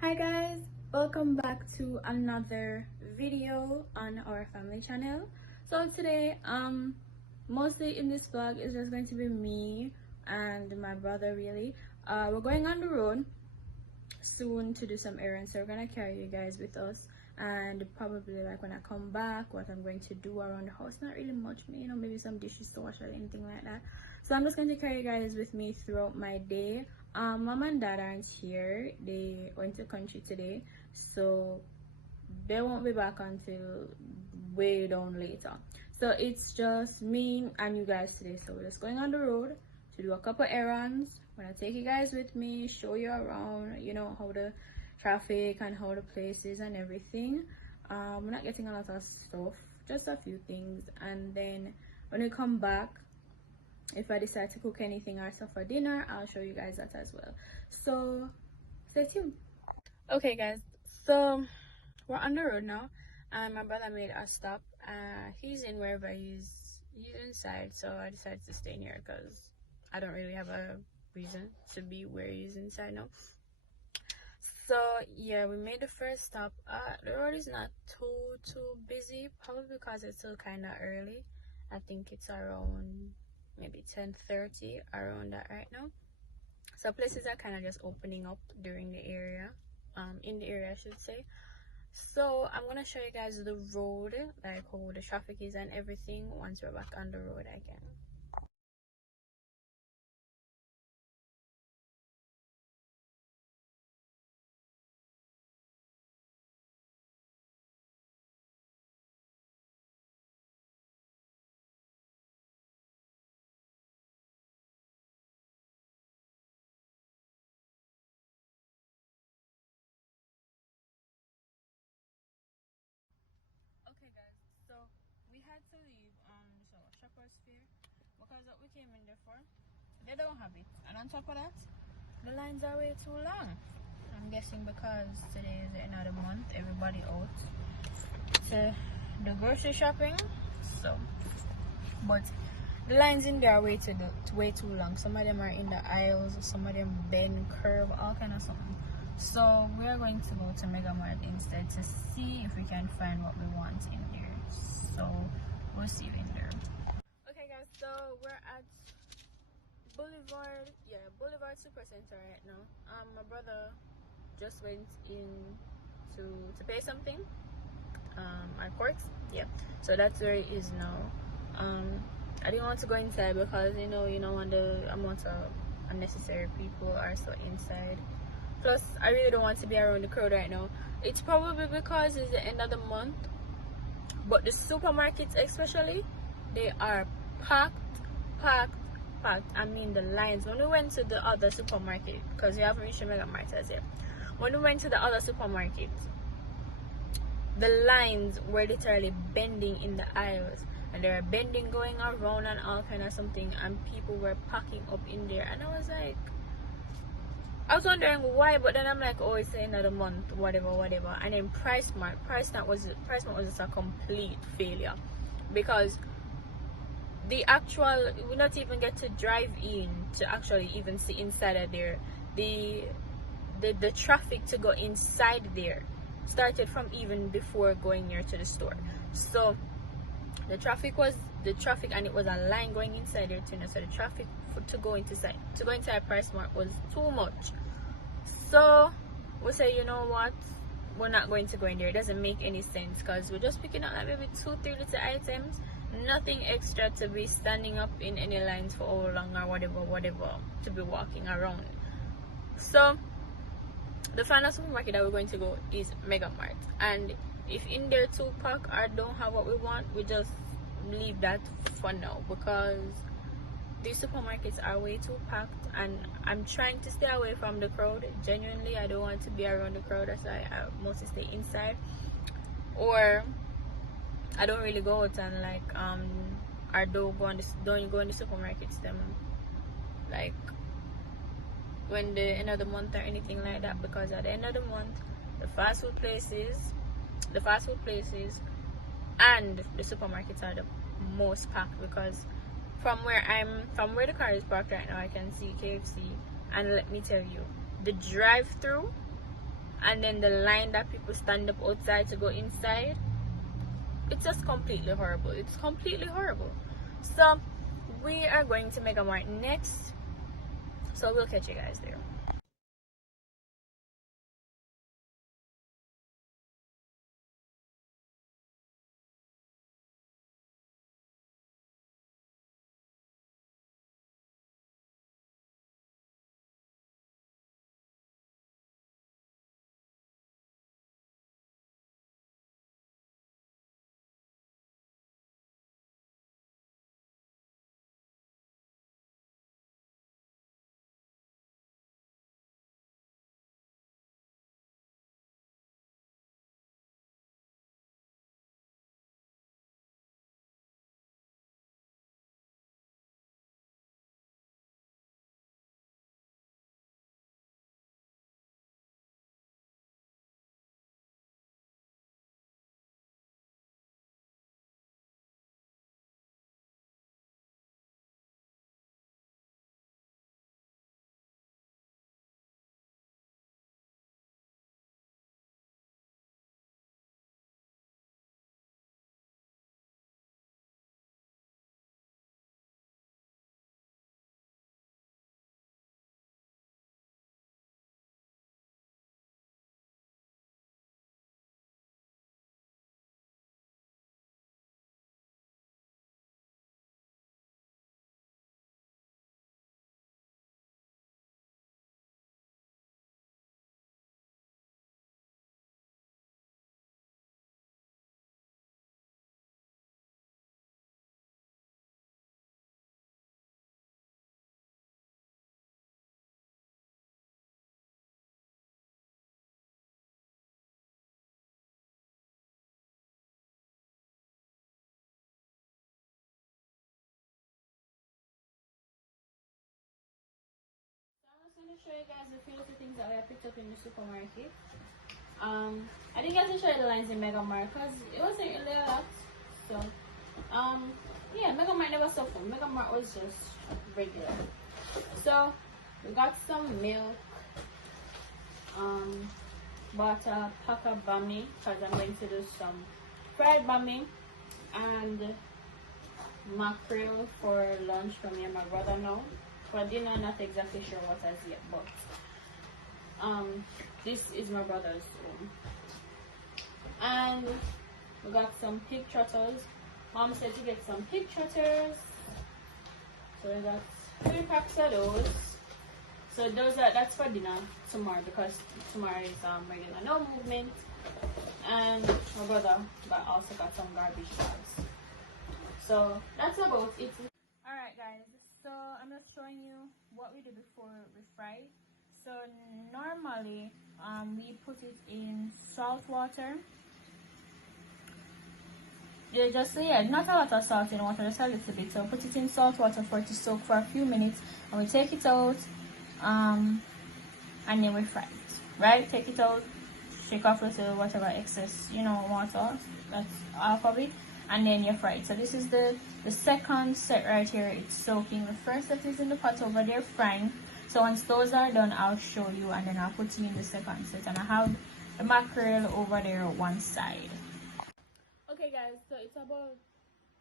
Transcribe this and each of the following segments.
Hi guys, welcome back to another video on our family channel. So today mostly in this vlog is just going to be me and my brother. Really, we're going on the road soon to do some errands, so we're gonna carry you guys with us, and probably like when I come back, what I'm going to do around the house, not really much, maybe some dishes to wash or anything like that. So I'm just going to carry you guys with me throughout my day. Mom and dad aren't here, they went to country today, so they won't be back until way down later. So it's just me and you guys today, so we're just going on the road to do a couple errands. I'm gonna take you guys with me, show you around, how the traffic and how the place is and everything. We're not getting a lot of stuff, just a few things, and then when we come back, if I decide to cook anything or stuff for dinner, I'll show you guys that as well. So stay tuned. Okay guys, so we're on the road now, and my brother made a stop. He's in wherever he's inside, so I decided to stay near because I don't really have a reason to be where he's inside now. So yeah, we made the first stop. The road is not too busy, probably because it's still kind of early. I think it's around maybe 10:30, around that right now. So places are kind of just opening up during the area, in the area I should say. So I'm gonna show you guys the road, like how the traffic is and everything, once we're back on the road again. Okay guys, so we had to leave so Shoppers Fair because what we came in there for, they don't have it, and on top of that, the lines are way too long. I'm guessing because today is the end of the month, everybody out to the grocery shopping. So, but the lines in there are way too long. Some of them are in the aisles, some of them bend, curve, all kind of something. So we are going to go to Mega Mart instead to see if we can find what we want in there. So we'll see you in there. Okay guys, so we're at Boulevard Supercenter right now. My brother just went in to pay something. Our court, yeah. So that's where it is now. I didn't want to go inside because you know when the amount of unnecessary people are so inside. Plus, I really don't want to be around the crowd right now. It's probably because it's the end of the month, but the supermarkets especially, they are packed, packed, packed. I mean the lines. When we went to the other supermarket, because we haven't reached the Mega Mart as yet. When we went to the other supermarket, the lines were literally bending in the aisles, and they were bending going around and all kind of something, and people were packing up in there, and I was wondering why, but then I'm like, oh, it's the end of the month, whatever. And then Price Mart was just a complete failure, because we not even get to drive in to actually even see inside of there. The traffic to go inside there started from even before going near to the store. So the traffic, and it was a line going inside there too. So the traffic to go inside Price Mart was too much. So we say, you know what, we're not going to go in there. It doesn't make any sense, because we're just picking up like maybe 2-3 little items, nothing extra to be standing up in any lines for all long or whatever to be walking around. So the final supermarket that we're going to go is Mega Mart, and if in there too pack or don't have what we want, we just leave that for now, because these supermarkets are way too packed, and I'm trying to stay away from the crowd. Genuinely, I don't want to be around the crowd. That's why I mostly stay inside, or I don't really go out and like or don't go in the supermarkets them like when the end of the month or anything like that, because at the end of the month the fast food places and the supermarkets are the most packed, because from where the car is parked right now, I can see KFC, and let me tell you, the drive-through and then the line that people stand up outside to go inside. It's just completely horrible. It's completely horrible. So we are going to Mega Mart next, so we'll catch you guys there. I'm going to show you guys a few little things that I picked up in the supermarket. I didn't get to show you the lines in Mega Mart because it wasn't really a lot. So, yeah, Mega Mart never suffered. Mega Mart was just regular. So, we got some milk, bought a pack of bami because I'm going to do some fried bami, and mackerel for lunch for me and my brother now. For dinner, not exactly sure what as yet, but this is my brother's room. And we got some pig trotters. Mom said to get some pig trotters, so we got 3 packs of those. So that's for dinner tomorrow, because tomorrow is regular no movement. And my brother also got some garbage bags. So that's about it. Alright guys, so I'm just showing you what we do before we fry. So normally we put it in salt water. Yeah, not a lot of salt in water, just a little bit. So put it in salt water for it to soak for a few minutes, and we take it out, and then we fry it. Right? Take it out, shake off little whatever excess, water that's off of it, and then you fry it. So this is the second set right here. It's soaking. The first set is in the pot over there frying. So once those are done, I'll show you, and then I'll put you in the second set, and I have the mackerel over there on one side. Okay guys, so it's about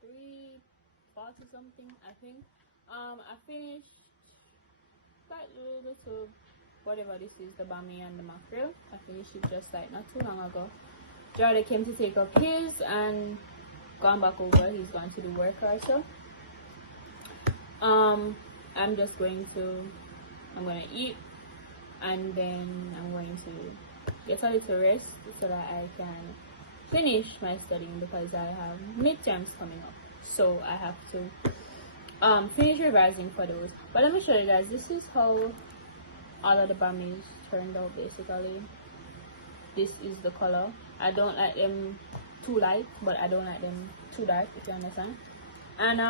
3:40 something, I think. I finished quite a little, whatever this is, the bami and the mackerel. I finished it just like not too long ago. Jordan came to take up his and gone back over. He's gone to the work also. I'm just going to eat, and then I'm going to get a little rest so that I can finish my studying, because I have midterms coming up, so I have to finish revising for those. But let me show you guys. This is how all of the bammies turned out. Basically, this is the color. I don't like them too light, but I don't like them too dark, if you understand. And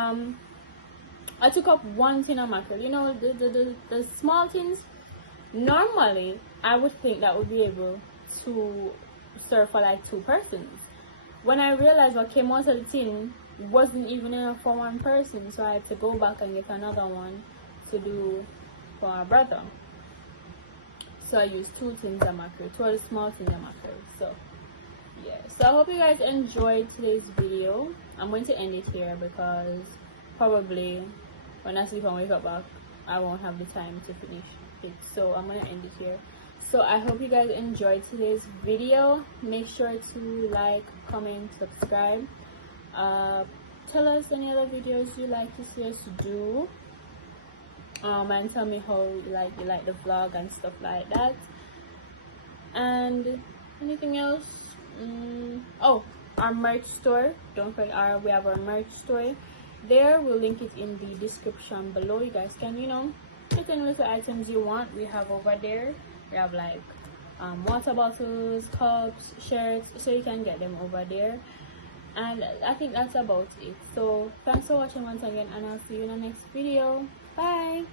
I took up 1 tin of mackerel. The small tins. Normally I would think that would be able to serve for like 2 persons. When I realized what came out of the tin wasn't even enough for 1 person, so I had to go back and get another one to do for my brother. So I use 2 tins of mackerel, 12 small tins of mackerel. So yeah, so I hope you guys enjoyed today's video. I'm going to end it here because probably when I sleep and wake up back, I won't have the time to finish it. So I'm going to end it here. So I hope you guys enjoyed today's video. Make sure to like, comment, subscribe. Tell us any other videos you like to see us do. And tell me how you like the vlog and stuff like that. And anything else? Oh, our merch store. Don't forget, we have our merch store. There, we'll link it in the description below. You guys can, get any little items you want. We have over there. We have like water bottles, cups, shirts, so you can get them over there. And I think that's about it. So thanks for watching once again, and I'll see you in the next video. Bye.